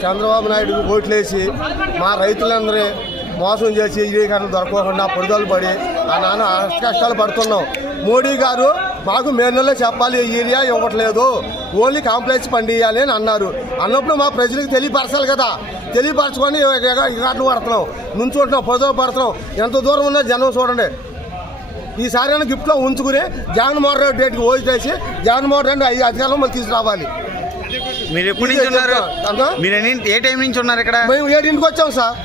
చంద్రబాబు నాయుడు ఓట్లేసి మా రైతులందరూ మోసం చేసి ఈడీకరణ దొరకకుండా పొడుదలు పడి ఆ నాన్న కష్టాలు పడుతున్నాం. మోడీ గారు మాకు మే నెలలో చెప్పాలి యూరియా ఇవ్వట్లేదు, ఓన్లీ కాంప్లెక్స్ పండియాలి అని అన్నారు. అన్నప్పుడు మా ప్రజలకు తెలియపరచాలి కదా, తెలియపరచుకొని ఇగట్లు పడుతున్నాం, నుంచుంటున్నాం, పొదలు పడుతున్నాం. ఎంత దూరం ఉన్నా జనం చూడండి. ఈసారి గిఫ్ట్లో ఉంచుకుని జగన్మోహన్ రెడ్డి డేట్కి ఓటేసి జగన్మోహన్ రెడ్డి అధికారంలో మళ్ళీ తీసుకురావాలి. మీరు ఎప్పటి నుంచి ఉన్నారు? మీరు ఏ టైం నుంచి ఉన్నారు ఇక్కడ? మేము 7ంటికి వచ్చాం సార్,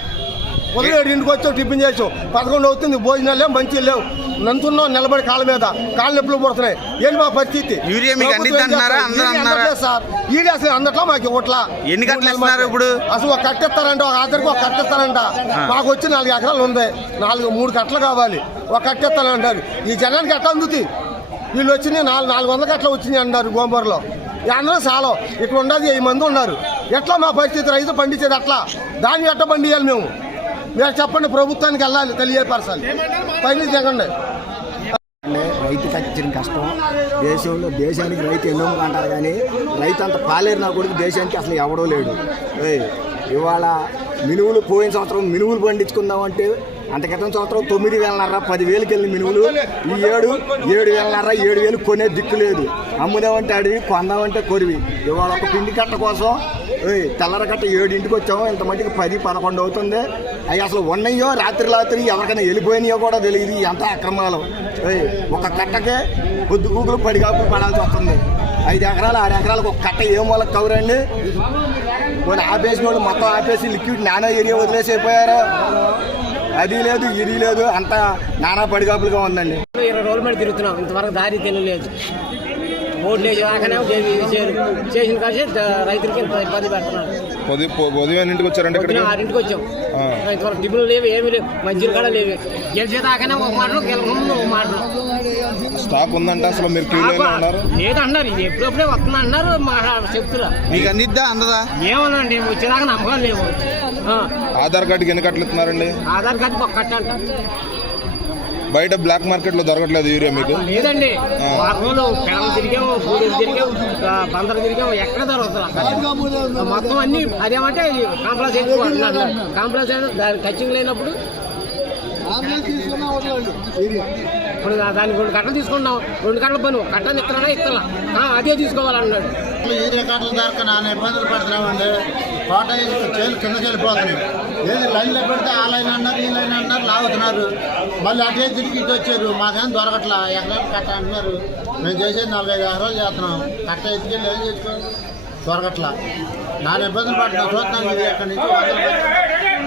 ఉదయం 7ంటికి వచ్చాం, టిఫిన్ చేసాం. 11 అవుతుంది, భోజనాలు లేవు, మంచి లేవు, నంచున్నాం నిలబడి కాళ్ళ మీద, కాళ్ళు నొప్పులు పడుతున్నాయి. ఏంటి మా పరిస్థితి? సార్ ఈడీ అసలు అందట్లో మాకు ఇవ్వట్లా. ఎన్ని గంటలు ఇస్తున్నారు ఇప్పుడు? అసలు ఒక కట్టెత్తారంట, ఒక ఆఖరికి ఒక కట్టెత్తారంట. మాకు వచ్చి 4 ఎకరాలు ఉంది, 3 కట్టలు కావాలి, ఒక కట్టెత్తారంటారు. ఈ జనానికి ఎట్లా అందుతుంది? వీళ్ళు వచ్చినాయి 400 కట్టలు వచ్చినాయి అంటారు. గోంబూరులో అందరూ చాలా ఇక్కడ ఉండదు, 1000 మంది ఉన్నారు. ఎట్లా మా పరిస్థితి? రైతు పండించేది అట్లా, దాన్ని ఎట్లా పండియాలి? మేము చెప్పండి, ప్రభుత్వానికి వెళ్ళాలి, తెలియపరచాలి. పైన జగండి. రైతు కట్టించిన కష్టం దేశానికి రైతు ఎన్నో అంటారు, కానీ రైతు అంత పాలేరు నా కొడుకు దేశానికి అసలు ఎవడో లేడు. ఇవాళ మినువులు పోయిన సంవత్సరం మినువులు పండించుకుందామంటే అంత క్రితం సంవత్సరం 9,500 10,000కి వెళ్ళిన మినువులు ఈ 7,500 7,000 కొనే దిక్కు లేదు. అమ్ముదామంటే అడివి, కొందామంటే కొరివి. ఇవాళ ఒక పిండి కట్ట కోసం తెల్లర కట్ట 7ంటికి వచ్చాము, ఇంత మట్టికి 10 11 అవుతుంది. అవి అసలు ఉన్నాయో రాత్రి ఎవరికైనా వెళ్ళిపోయినాయో కూడా తెలియదు. ఎంత అక్రమాలు! ఒక కట్టకే పొద్దు గూగులు పడిగాపులు పడాల్సి వస్తుంది. 5 ఎకరాలు 6 ఎకరాలకు ఒక కట్ట ఏ మూలకు కవరండి. కొన్ని ఆపేసిన వాళ్ళు మొత్తం ఆపేసి లిక్విడ్ నానా ఏరియా వదిలేసి అయిపోయారు. అది లేదు, ఇది లేదు, అంత నానా పడిగాపులుగా ఉందండి. 20 రోజుల మీద తిరుగుతున్నాం, ఇంతవరకు దారి తెలియలేదు. ఓట్లు వేసి రాకనే చేసిన కలిసి రైతులకి ఇబ్బంది పెడుతున్నారు. ఉదయం ఇంటికి వచ్చారంటే 6ంటికి వచ్చాం, ఇంతవరకు టిఫిన్లు లేవు, ఏమీ లేవు, మంచిలు కూడా లేవు. గెలిచేదాకానే ఒక మాటలు, గెలకముందు ఒక మాటలు. స్టాక్ ఉందంటే అసలు మీరు లేదన్నారు, ఇది ఎప్పుడప్పుడే వస్తున్నా అన్నారు. చెప్తున్నా మీకు అందిద్దా అందదా? ఏమోనండి, వచ్చేదాకా నమ్మకం లేవు. ఆధార్ కార్డుకి ఎన్ని కట్టలు ఇస్తున్నారండి? ఆధార్ కార్డుకి ఒక కట్ట అంట. బయట బ్లాక్ మార్కెట్ లో దొరకట్లేదు యూరియా మీకు? లేదండి, వారంలో పెళ్ళం తిరిగాము, పూడలు తిరిగాము, బందరు తిరిగాము, ఎక్కడ దొరుకుతుంది మొత్తం అన్ని. అదేమంటే కాంప్లెక్స్ ఎక్కువ అంటున్నారు. కాంప్లెక్స్ దాని టచింగ్ లేనప్పుడు ఇప్పుడు దానికి 2 కట్టలు తీసుకున్నాం, 2 కట్టలు పని, ఒక కట్టని ఇస్తారా అదే తీసుకోవాలన్నాడు. యూరియా కట్టలు దొరక నాన్న ఇబ్బందులు పడుతున్నామండి. తోట చేలు కిందకి వెళ్ళిపోతున్నాయి. ఏది లైన్లో పెడితే ఆ లైన్ అన్నారు, ఈ లైన్ అన్నారు, లాగుతున్నారు. మళ్ళీ అటే తిరిగి ఇటు వచ్చారు, మాకేం దొరకట్లా. ఎకరాలు కట్ట అంటున్నారు. మేము చేసేది 45 ఎకరాలు చేస్తున్నాం. కట్ట ఎత్తుకెళ్ళి ఏం చేసుకో దొరకట్లా. నాన్న ఇబ్బందులు పడుతున్నాం. చూస్తున్నాం, ఇది ఎక్కడి నుంచి